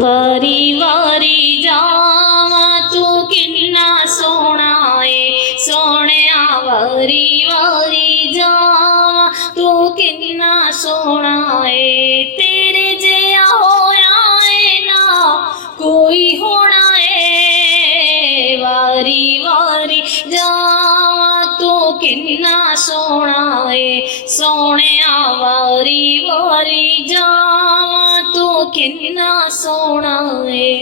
वारी वारी जावा तू किन्ना सोना है सोहणिया वारी वारी जावा तू किन्ना सोना है तेरे जिहा होया है ना कोई होना है वारी वारी जावा तू किन्ना सोना है सोहणिया वारी वारी जावा तू किन्ना सोना है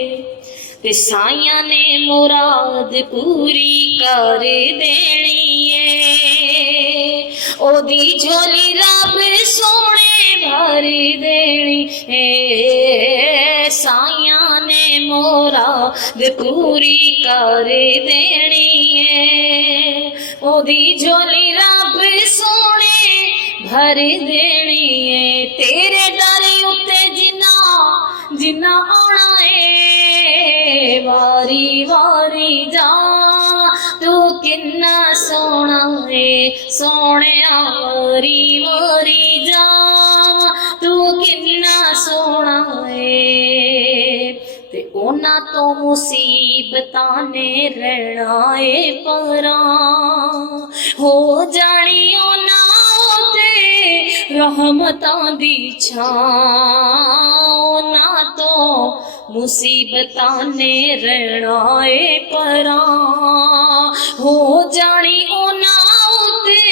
ते साइयां ने मुराद पूरी कर देनी है ओदी झोली रब सोने भर देनी है साइयां ने मुराद पूरी कर देनी है ओदी झोली रब सोने भर देनी है तेरे दर उत्ते जिन्ना जिन्ना आना है वारी वारी जा तू किन्ना सोना है सोहणिया वारी वारी जा तू किन्ना सोना है ते उन्हां तो मुसीबतां ने रहना है परां हो जानी उन्हां ते रहमतां दी छां उन्हां तो मुसीबतां ने रहना है परां हो जानी उन्हां उत्ते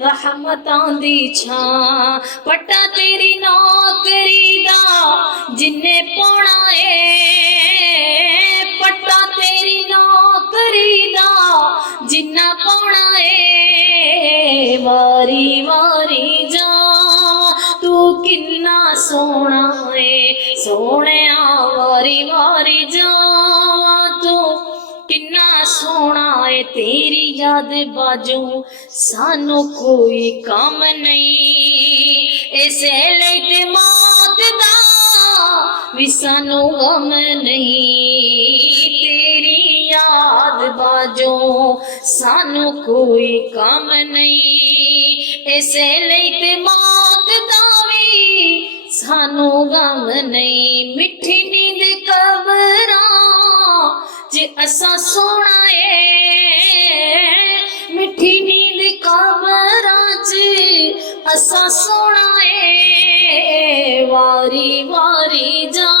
रहमतां दी छां पट्टा तेरी नौकरी दा जिन्ने पाना है पट्टा तेरी नौकरी दा जिन्ना पाना है वारी वारी जा तू किन्ना सोना है सोहणिया वारी वारी जा तू किन्ना सोना है तेरी याद बाजू सानू कोई काम नहीं इसे लई ते मौत दा भी सानू गम नहीं तेरी याद बाजू सानू कोई काम नहीं इसे लई ते मौत दा भी सानू गम नहीं मिठी नींद कबरां जे असा सोना है मिठी नींद कबरां च असा सोना है वारी वारी जा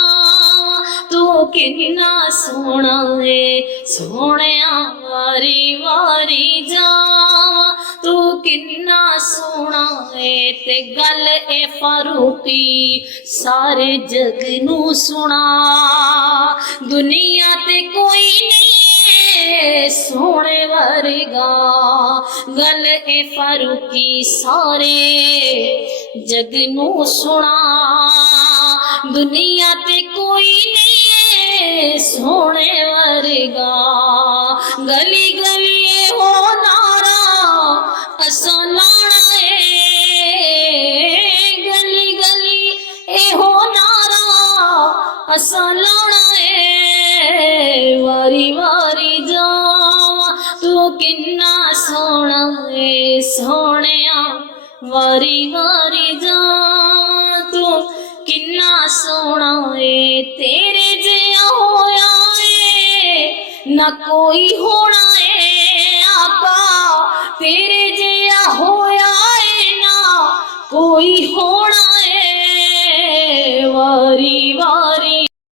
तू किन्ना सोना है सोहणिया वारी वारी जा तू किन्ना सोना है ते गल ए फारूकी सारे जग नू सुना दुनिया ते कोई नहीं सोने वर्गा गल ए फारूकी सारे जग नू सुना दुनिया ते कोई नहीं सोने वर्गा गली गली हो नारा असा लाना है गली गली ए हो नारा असा लाना है वारी वारी जा तू किन्ना सोना है सोहणिया वारी वारी जा तू किन्ना सोना है तेरे जिहा होया है ना कोई होना